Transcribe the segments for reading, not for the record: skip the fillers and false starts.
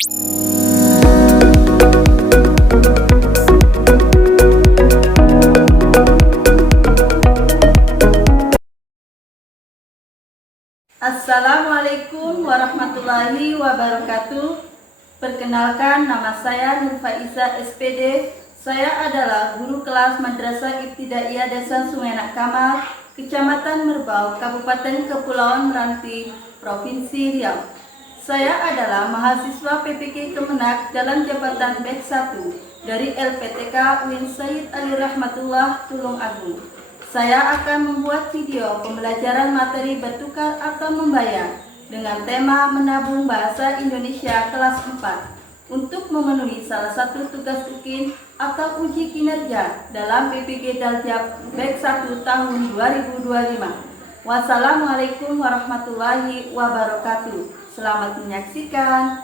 Assalamualaikum warahmatullahi wabarakatuh. Perkenalkan, nama saya Nur Faiza SPD. Saya adalah guru kelas Madrasah Ibtidaiyah Desa Sungai Nakamal, Kecamatan Merbau, Kabupaten Kepulauan Meranti, Provinsi Riau. Saya adalah mahasiswa PPK Kemenak dalam jabatan Bek 1 dari LPTK UIN Sayyid Ali Rahmatullah Tulung Agung. Saya akan membuat video pembelajaran materi bertukar atau membayar dengan tema menabung bahasa Indonesia kelas 4 untuk memenuhi salah satu tugas UKIN atau uji kinerja dalam PPG Daljab Bek 1 tahun 2025. Wassalamualaikum warahmatullahi wabarakatuh. Selamat menyaksikan.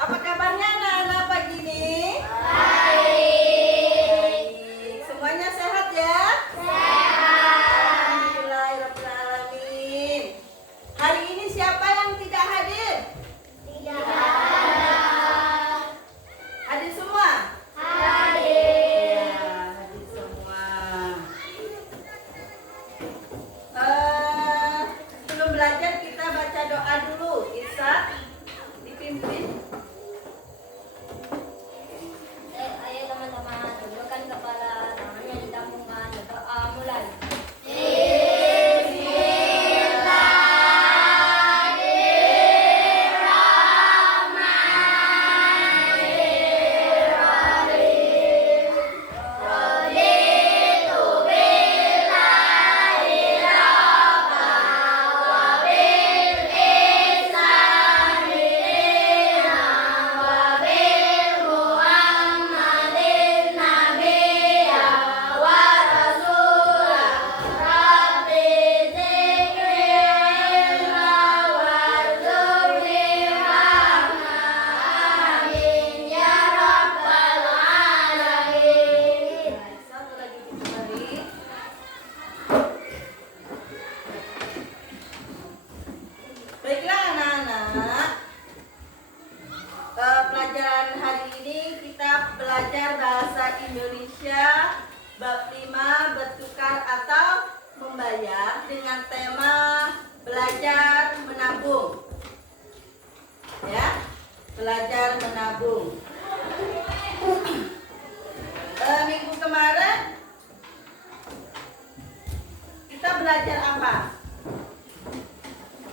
Apa kabarnya anak-anak pagi ini? Baik. Semuanya sehat ya? Sehat. Alhamdulillahirrahmanirrahim. Hari ini siapa yang tidak hadir? Tidak ada. Hadir semua? Hadir. Ya, hadir semua. Sebelum belajar kita baca doa dulu. Bisa dipimpin. Ayo teman-teman, tundukkan kepala, tangannya ditambungkan, berdoa mulai. Satu lagi kembali. Baiklah anak-anak, pelajaran hari ini kita belajar bahasa Indonesia bab 5 bertukar atau membayar dengan tema belajar menabung. Ya, belajar menabung. Minggu kemarin kita belajar apa?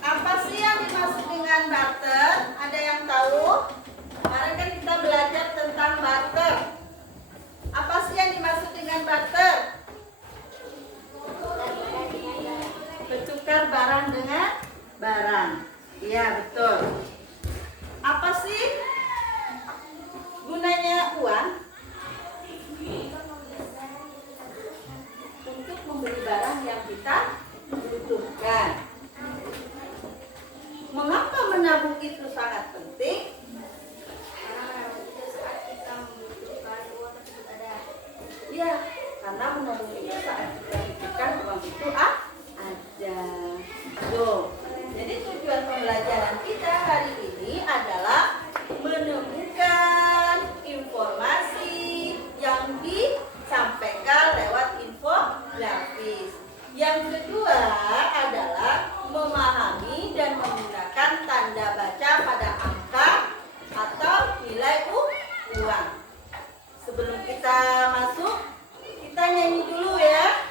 Apa sih yang dimaksud dengan barter? Ada yang tahu? Kemarin kan kita belajar tentang barter. Apa sih yang dimaksud dengan barter? Bertukar barang dengan barang. Iya, betul. Apa sih gunanya uang? Untuk membeli barang yang kita butuhkan. Mengapa menabung itu sangat penting? Ya, karena menabung itu saat kita butuhkan uang itu ada. Tuh. Jadi tujuan pembelajaran kita hari ini adalah menemukan informasi yang disampaikan lewat infografis. Yang kedua adalah memahami dan menggunakan tanda baca pada angka atau nilai uang. Sebelum kita masuk, kita nyanyi dulu ya.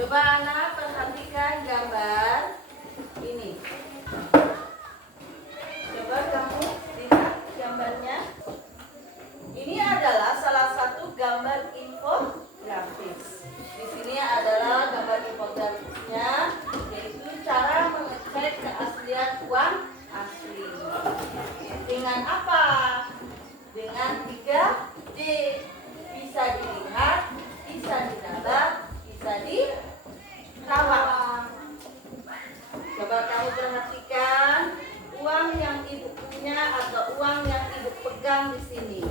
Coba anak perhatikan gambar ini. Coba kamu lihat gambarnya. Ini adalah salah satu gambar infografis. Di sini adalah gambar infografisnya, yaitu cara mengecek keaslian uang asli. Dengan apa? Dengan 3D. Bisa dilihat, bisa didapat, bisa dirawat. Coba kamu perhatikan uang yang ibu punya atau uang yang Ibu pegang di sini.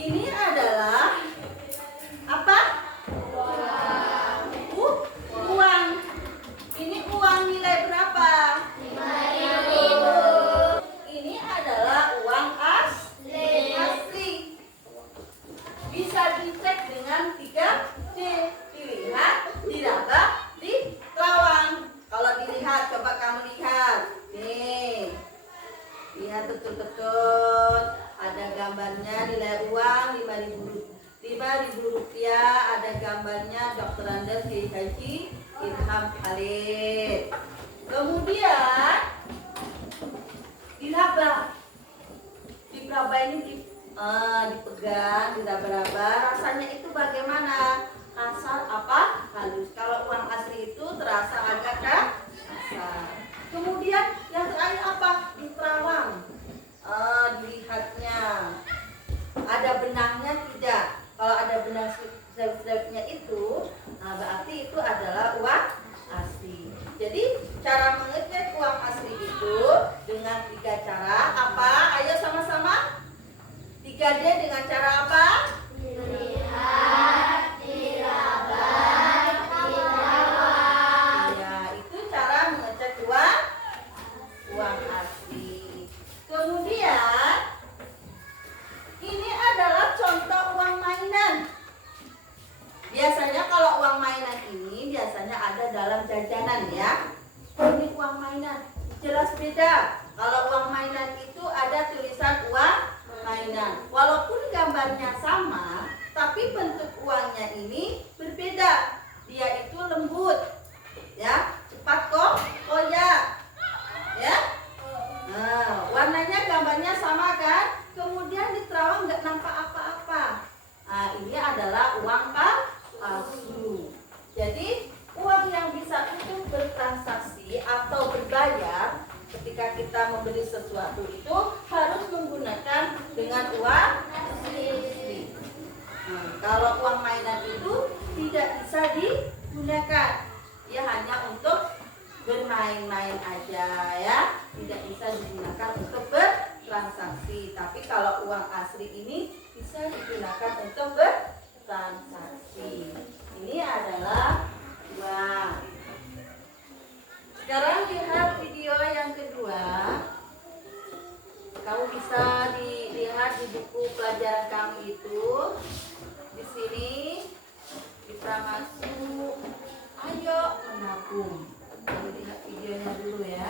Ini adalah apa? Uang. Ini uang nilai berapa? 5.000. Ini adalah uang asli. Bisa dicek dengan 3C. Dilihat, diraba, diterawang. Kalau dilihat, coba kamu lihat. Nih. Lihat betul-betul. Ada gambarnya nilai uang 5.000 rupiah. Ada gambarnya Dr. Andes Haji Ilham Khalid. Kemudian diraba. Diraba ini dipegang, diraba-raba. Rasanya itu bagaimana? Kasar apa? Halus. Kalau uang asli itu terasa agak kasar. Kemudian yang terakhir apa? Diterawang. Dilihatnya. Ada benangnya tidak? Kalau ada benang selip-selipnya itu, berarti itu adalah uang asli. Jadi cara mengecek uang asli itu dengan 3 cara. Apa? Ayo sama-sama. 3D dengan cara apa? Dilihat, diraba, diterawang. Ya, itu cara mengecek uang asli. Kemudian ini adalah contoh uang mainan. Biasanya kalau uang mainan ini biasanya ada dalam jajanan ya. Ini uang mainan, jelas beda. Kalau uang mainan itu ada tulisan uang mainan. Walaupun gambarnya sama, tapi bentuk uangnya ini berbeda. Dia itu lembut, ya, cepat kok, koyak, ya. Nah, warnanya gambarnya sama kan? Kemudian di terawang nggak nampak apa-apa. Nah, ini adalah uang palsu. Jadi uang yang bisa untuk bertransaksi atau berbayar ketika kita membeli sesuatu itu harus menggunakan dengan uang asli. Nah, kalau uang mainan itu tidak bisa digunakan, ya hanya untuk bermain-main aja ya, tidak bisa digunakan untuk bertransaksi. Tapi kalau uang asli ini bisa digunakan untuk bertransaksi. Ini adalah uang. Sekarang lihat video yang kedua. Kamu bisa dilihat di buku pelajaran kamu itu. Di sini kita masuk. Ayo menabung. Kamu lihat videonya dulu ya.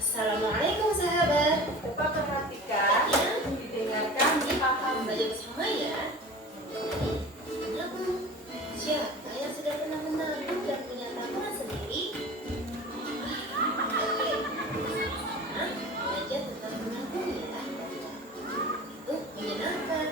Assalamualaikum sahabat. Coba perhatikan, didengarkan, dipahami. Belajar bersama ya. Menabung. Siapa yang sudah pernah menabung dan punya tabungan sendiri? Oke. Nah, belajar tentang menabung ya. Itu menyenangkan.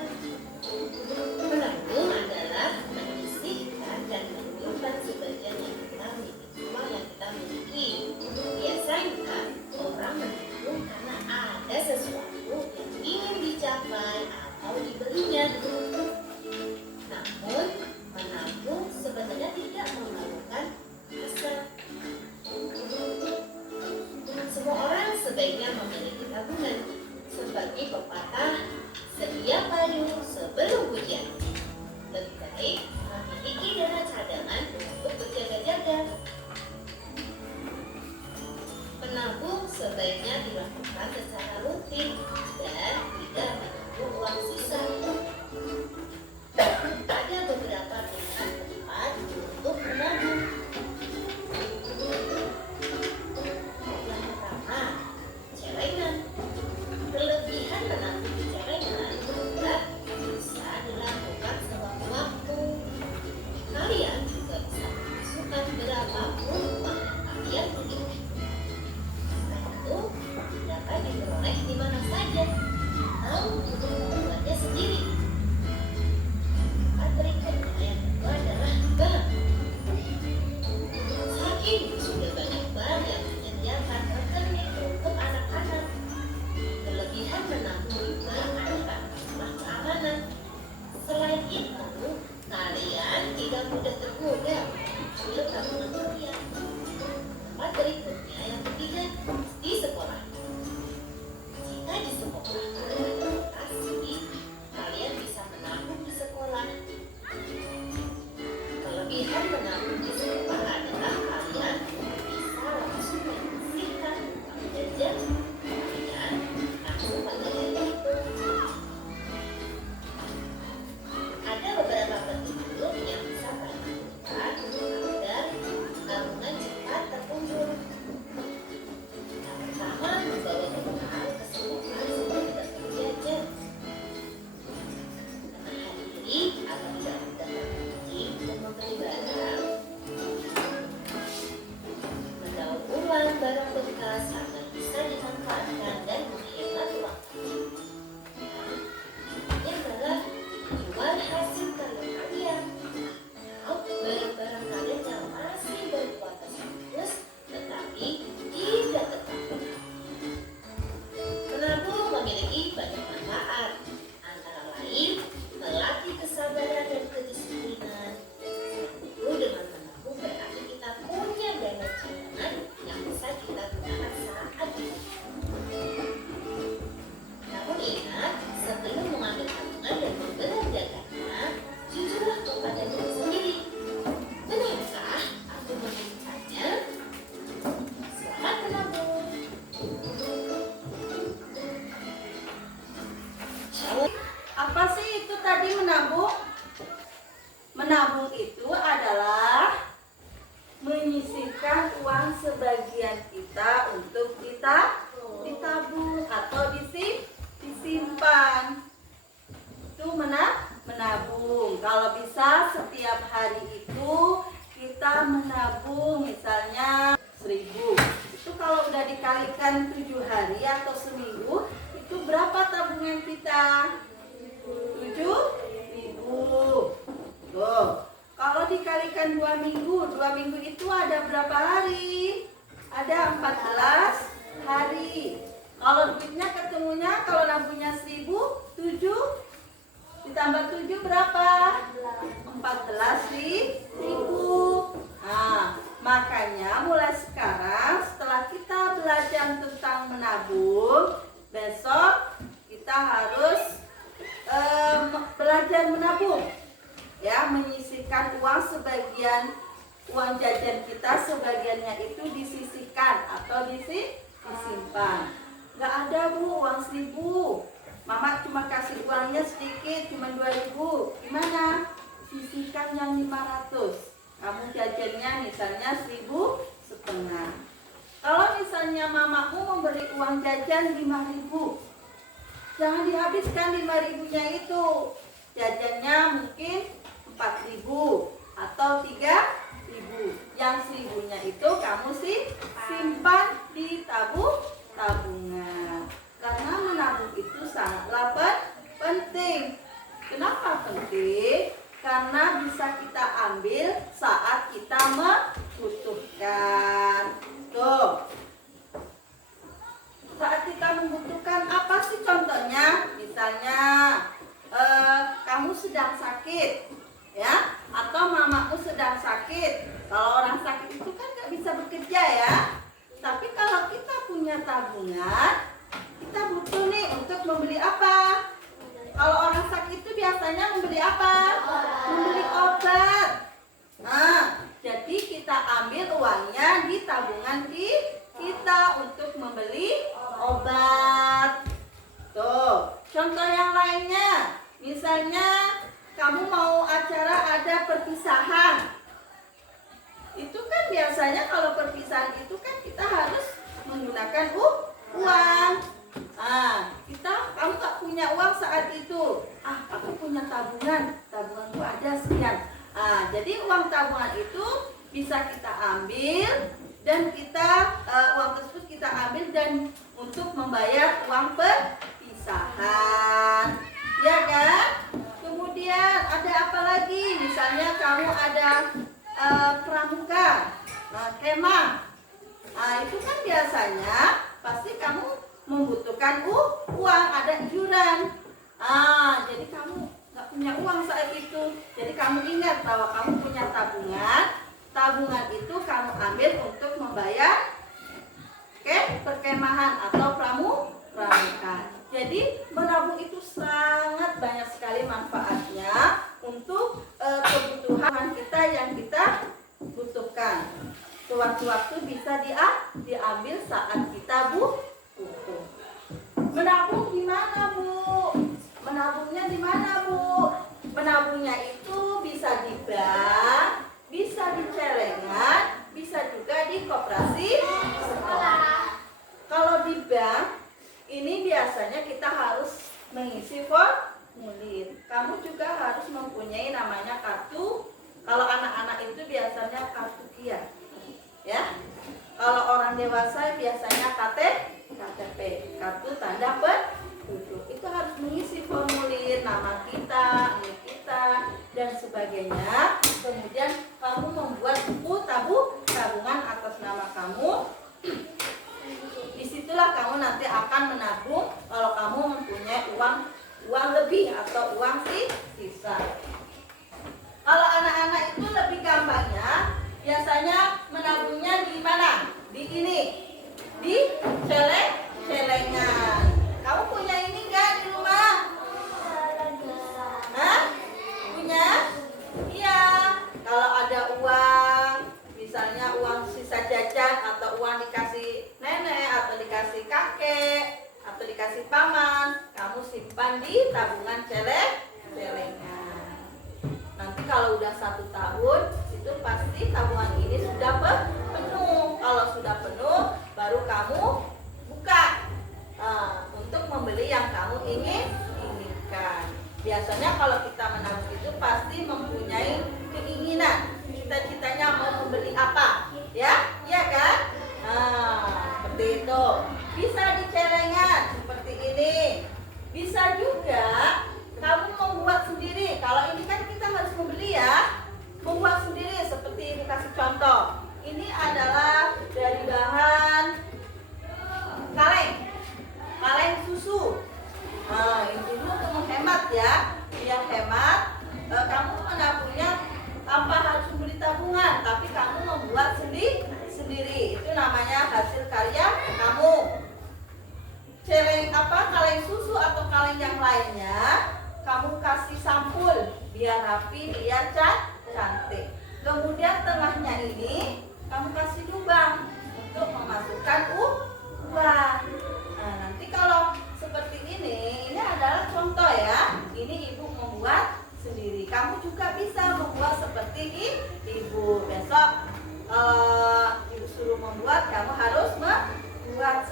Menabung adalah menyisihkan dan menyimpan sebagian yang kita miliki, uang yang kita miliki. Biasanya orang menabung karena ada sesuatu yang ingin dicapai atau dibelinya. Namun, menabung sebenarnya tidak memerlukan hasrat. Semua orang sebaiknya memiliki tabungan. Seperti pepatah, sedia payung sebelum hujan. Lebih baik memiliki dana cadangan untuk berjaga-jaga. Menabung sebaiknya dilakukan secara rutin dan tidak menunggu uang sisa. Ada beberapa pilihan tempat untuk menabung. Yang pertama, celengan. Kelebihan menabung di celengan adalah bisa dilakukan sewaktu-waktu. Kalian juga bisa memasukkan berapapun uang yang kalian miliki. Selain itu, dapat diperoleh di mana saja atau untuk membuatnya sendiri. Berikutnya yang kedua dikalikan 7 hari atau seminggu, itu berapa tabungan kita? 7.000. Tuh. Kalau dikalikan 2 minggu, 2 minggu itu ada berapa hari? Ada 14 hari. Kalau duitnya ketemunya, kalau nabungnya 1.000, 7 ditambah 7 berapa? 14.000. Nah, makanya mulai sekarang setelah kita belajar tentang menabung, besok kita harus belajar menabung. Ya, menyisihkan uang sebagian, uang jajan kita sebagiannya itu disisihkan atau disimpan. Nggak ada Bu uang 1.000, Mama cuma kasih uangnya sedikit, cuma 2.000. Gimana? Sisihkan yang 500. Kamu jajannya misalnya 1.500. Kalau misalnya mamamu memberi uang jajan 5.000, jangan dihabiskan 5.000-nya itu. Jajannya mungkin 4.000 atau 3.000. Yang 1.000-nya itu kamu simpan di tabungan. Karena menabung itu sangatlah penting. Kenapa penting? Karena bisa kita ambil saat kita membutuhkan. Tuh. Saat kita membutuhkan apa sih contohnya? Misalnya kamu sedang sakit, ya, atau mamamu sedang sakit. Kalau orang sakit itu kan nggak bisa bekerja ya. Tapi kalau kita punya tabungan, kita butuh nih untuk membeli apa? Kalau orang sakit itu biasanya membeli apa? Membeli obat. Nah, jadi kita ambil uangnya di tabungan kita untuk membeli obat. Tuh, contoh yang lainnya. Misalnya kamu mau acara ada perpisahan. Itu kan biasanya kalau perpisahan itu kan kita harus menggunakan uang. Kamu gak punya uang saat itu. Aku punya tabunganku ada sekian. Jadi uang tabungan itu bisa kita ambil dan uang tersebut kita ambil dan untuk membayar uang perpisahan, ya kan? Kemudian ada apa lagi? Misalnya kamu ada pramuka, kemah. Itu kan biasanya pasti kamu membutuhkan uang, ada iuran. Jadi kamu nggak punya uang saat itu. Jadi kamu ingat bahwa kamu punya tabungan. Tabungan itu kamu ambil untuk membayar perkemahan atau pramuka. Jadi menabung itu sangat banyak sekali manfaatnya untuk kebutuhan kita yang kita butuhkan. Sewaktu-waktu bisa diambil saat kita butuh. Menabung di mana, Bu? Menabungnya di mana, Bu? Menabungnya itu bisa di bank, bisa di celengan, bisa juga di koperasi sekolah. Kalau di bank, ini biasanya kita harus mengisi formulir. Kamu juga harus mempunyai namanya kartu. Kalau anak-anak itu biasanya kartu KIA, ya. Kalau orang dewasa biasanya KTP, kartu tanda penduduk. Itu harus mengisi formulir nama kita, nik kita, dan sebagainya. Kemudian kamu membuat buku tabungan atas nama kamu. Disitulah kamu nanti akan menabung kalau kamu mempunyai uang lebih atau uang sisa. Kalau anak-anak itu lebih gampangnya, biasanya menabungnya di mana? Di celengan. Kamu punya ini nggak di rumah? Punya? Iya. Kalau ada uang, misalnya uang sisa jajan atau uang dikasih nenek atau dikasih kakek atau dikasih paman, kamu simpan di tabungan celengan. Nanti kalau udah 1 tahun, itu pasti tabungan ini sudah penuh. Kalau sudah penuh, baru kamu buka untuk membeli yang kamu inginkan. Biasanya kalau kita menabung itu pasti mempunyai keinginan. Cita-citanya mau membeli apa, ya, iya kan? Seperti itu. Tuh, bisa di celengan seperti ini. Bisa juga kamu membuat sendiri. Kalau ini kan kita harus membeli ya. Membuat sendiri seperti Ibu kasih contoh. Ini adalah dari bahan kaleng susu. Nah, ini dulu untuk menghemat ya. Biar hemat, kamu tuh menabungnya tanpa harus membeli tabungan, tapi kamu membuat sendiri. Itu namanya hasil karya kamu. Kaleng susu atau kaleng yang lainnya, kamu kasih sampul biar rapi, biar cantik. Kemudian tengahnya ini kamu kasih lubang untuk memasukkan uang. Nah, nanti kalau seperti ini adalah contoh ya. Ini ibu membuat sendiri. Kamu juga bisa membuat seperti ibu. Besok ibu suruh membuat, kamu harus membuat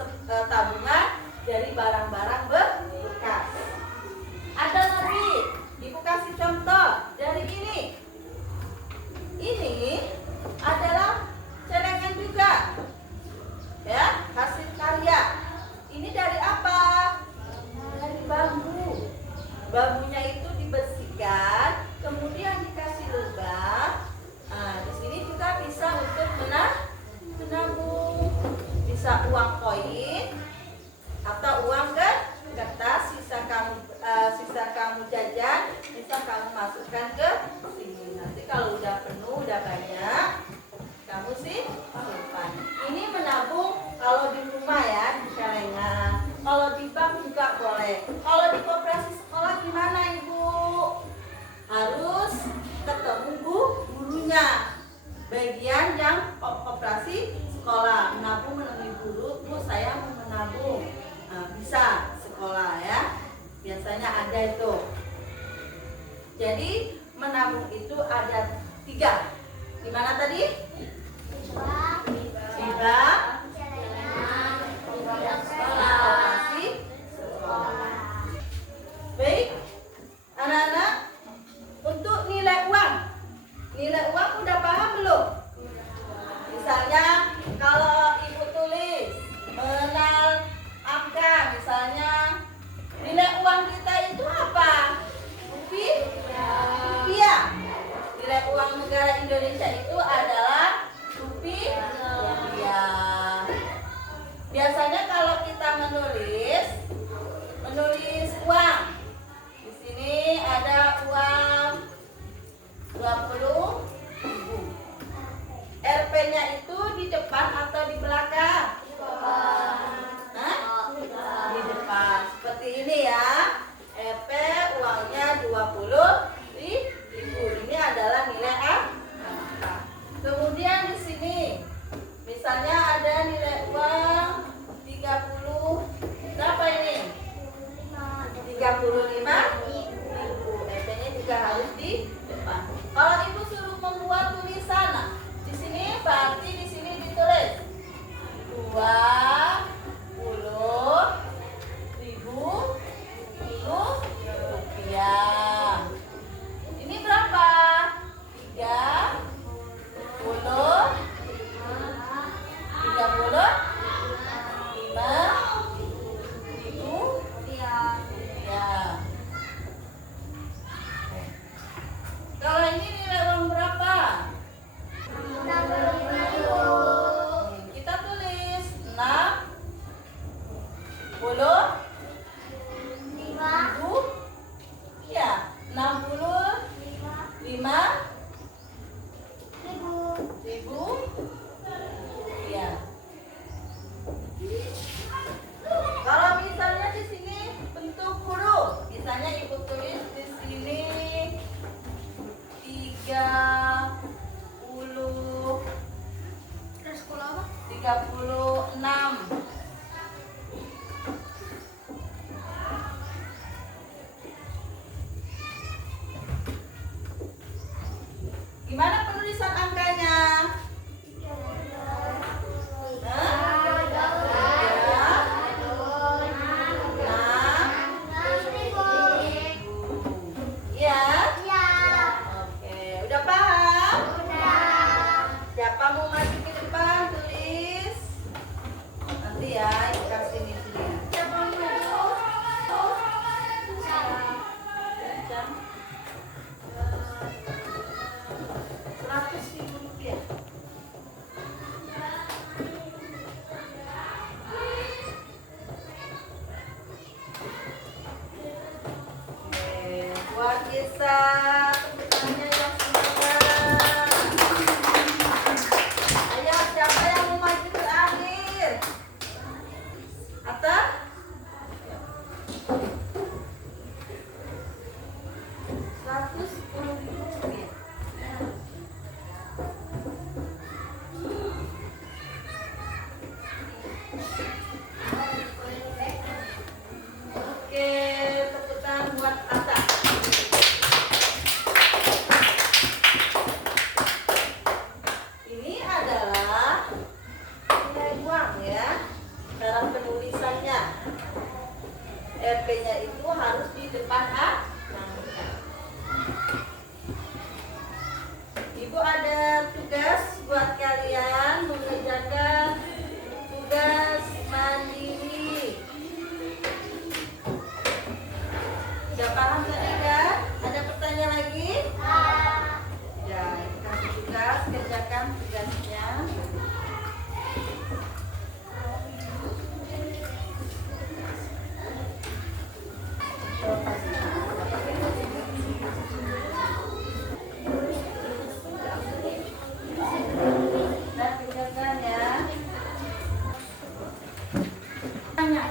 tabungan dari barang-barang bekas. Ada lagi, ibu kasih contoh dari ini. Ini adalah celengan juga, ya, hasil karya. Ini dari apa? Dari bambu. Bambunya itu dibersihkan, kemudian dikasih lubang. Nah, di sini juga bisa untuk menabung. Bisa uang koin atau uang kertas. Sisa kamu jajan, bisa kamu masukkan ke sini. Nanti kalau udah penuh, udah banyak, kamu simpan. Ini menabung kalau di rumah ya, di celengan. Kalau di bank juga boleh. Kalau di koperasi sekolah gimana ibu? Harus ketemu gurunya. Bagian yang koperasi sekolah, menabung menemui guru. Bu, saya mau menabung. Nah, bisa sekolah ya. Biasanya ada itu. Jadi menabung itu ada 3. Di mana tadi? Di bank, koperasi sekolah. Baik, anak-anak, untuk nilai uang. Nilai uang udah paham belum? Misalnya kalau ibu tulis mengenal angka, misalnya nilai uang kita itu apa? Rupiah. Nilai uang negara Indonesia itu adalah rupiah. Biasanya kalau kita menulis uang, di sini ada uang 20.000. Rp-nya itu di depan atau di belakang? Di depan. Seperti ini ya. Rp uangnya 20.000. Ini adalah nilai angka. Kemudian di sini misalnya ada nilai uang 30. Berapa ini? 35.000. Rp-nya juga harus di depan. Kalau ibu suruh membuat tulisan, di sini berarti di sini ditulis 20.000 rupiah. Ini berapa? 35.000 rupiah. Kalau ini nilai uang berapa? 65.000. Kita tulis 60.000. Ya, 65.000 rupiah. Kalau misalnya di sini bentuk huruf, misalnya ibu tulis di sini 36. nanti ya ibu kasih ini sini. Jam 100.000 rupiah. Luar biasa, tepukannya yang semangat. Ayo, siapa yang mau maju terakhir? Atta? 110.000 rupiah. Oke, tepuk tangan buat Atta. Ini adalah nilai uang ya. Cara penulisannya. RP-nya itu harus di depan angka. Ibu ada tugas buat kalian mengerjakan tugas mandiri. Sudah paham tadi kan? Ada pertanyaan lagi? Ya, kasih tugas, kerjakan tugasnya. Dan kerjakan ya. Tanya.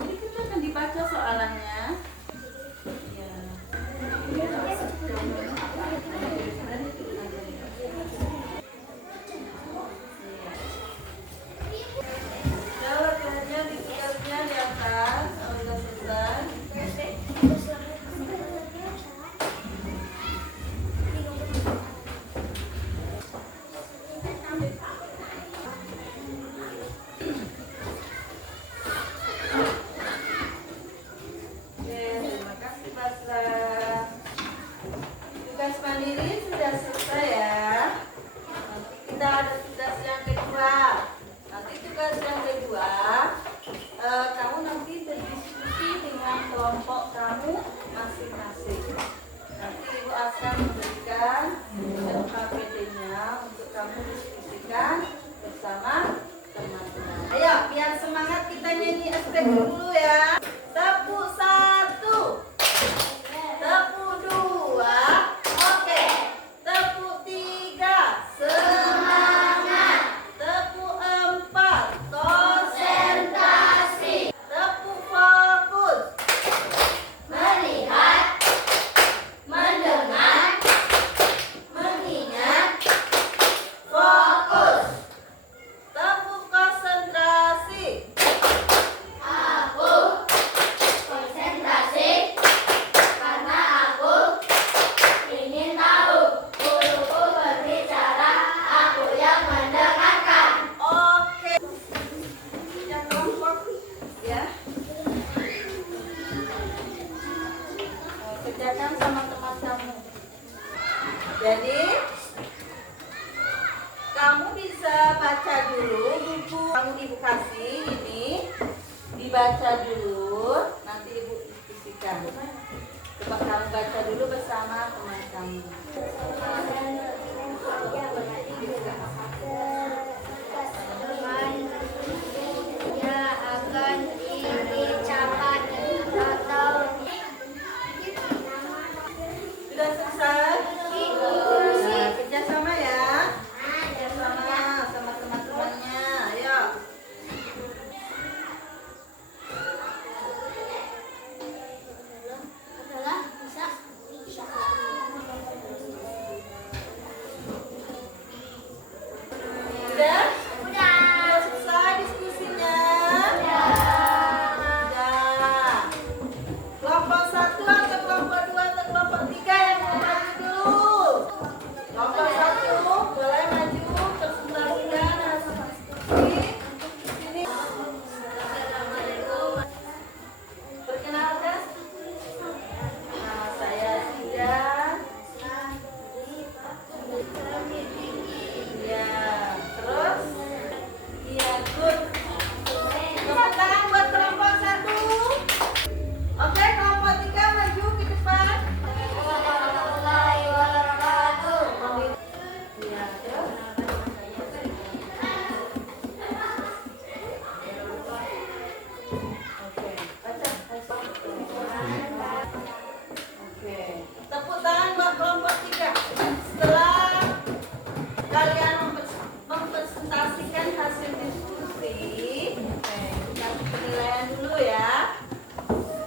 Jadi kita akan dibaca soalannya. Ya. Jawab saja di tugasnya di atas. Kalau sudah selesai. Oke, terima kasih Basra. Tugas mandiri sudah selesai ya. Nanti kita ada tugas yang kedua. Nanti tugas yang kedua, kamu nanti berdiskusi dengan kelompok kamu masing-masing. Nanti Ibu akan memberikan HPT-nya untuk kamu diskusikan bersama teman-teman. Ayo, biar semangat kita nyanyi SPG dulu ya. Tepuk 1, tepuk 2, oke. Tepuk 3, semangat. Tepuk 4, konsentrasi. Tepuk fokus. Melihat, mendengar, mengingat, fokus. Tepuk konsentrasi. Aku konsentrasi karena aku ingin tahu. Guruku berbicara, aku yang mendengarkan. Oke. Yang kelompok ya. Kerjakan sama teman kamu. Jadi kamu bisa baca dulu buku kamu Ibu kasih ini, dibaca dulu, nanti Ibu diskusikan. Coba kamu baca dulu bersama teman kamu. Ya akan dicapai atau Sudah selesai? Nah, kerjasama ya. Kerjasama sama teman-temannya. Ayo. adalah bisa Sudah? udah. Sudah selesai diskusinya? Sudah. Kelompok 1 atau kelompok 2 atau kelompok 3 yang mau maju dulu? Kelompok 1 boleh maju, presentasikan hasil diskusi. Sini. Perkenalkan. Nama saya Sida. Ya, perhatikan hasil diskusi. Kasih penilaian dulu ya.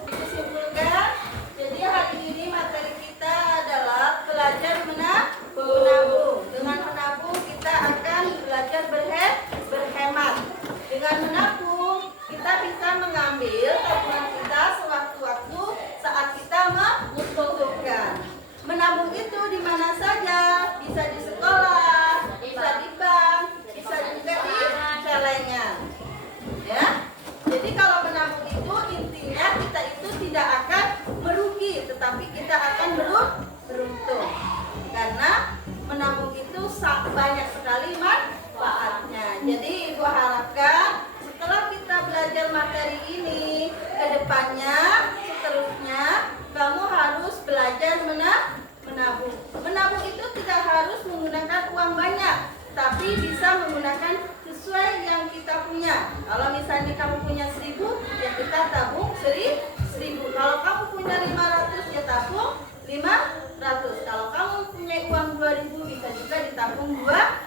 Disimpulkan, jadi hari ini materi kita adalah belajar menabung. Dengan menabung kita akan belajar berhemat. Dengan menabung kita bisa mengambil tabungan kita sewaktu-waktu saat kita membutuhkan. Menabung itu di mana saja, bisa di sekolah, bisa di bank, bisa juga di celengan. Ya. Jadi kalau menabung itu intinya kita itu tidak akan merugi, tetapi kita akan beruntung. Karena menabung itu banyak sekali manfaatnya. Jadi Ibu harapkan setelah kita belajar materi ini, ke depannya seterusnya kamu harus belajar menabung. Menabung itu tidak harus menggunakan uang banyak, tapi bisa menggunakan sesuai yang kita punya. Kalau misalnya kamu punya 1.000, ya kita tabung 1.000. Kalau kamu punya 500, ya tabung 500. Kalau kamu punya uang 2.000, bisa juga ditabung 2.000.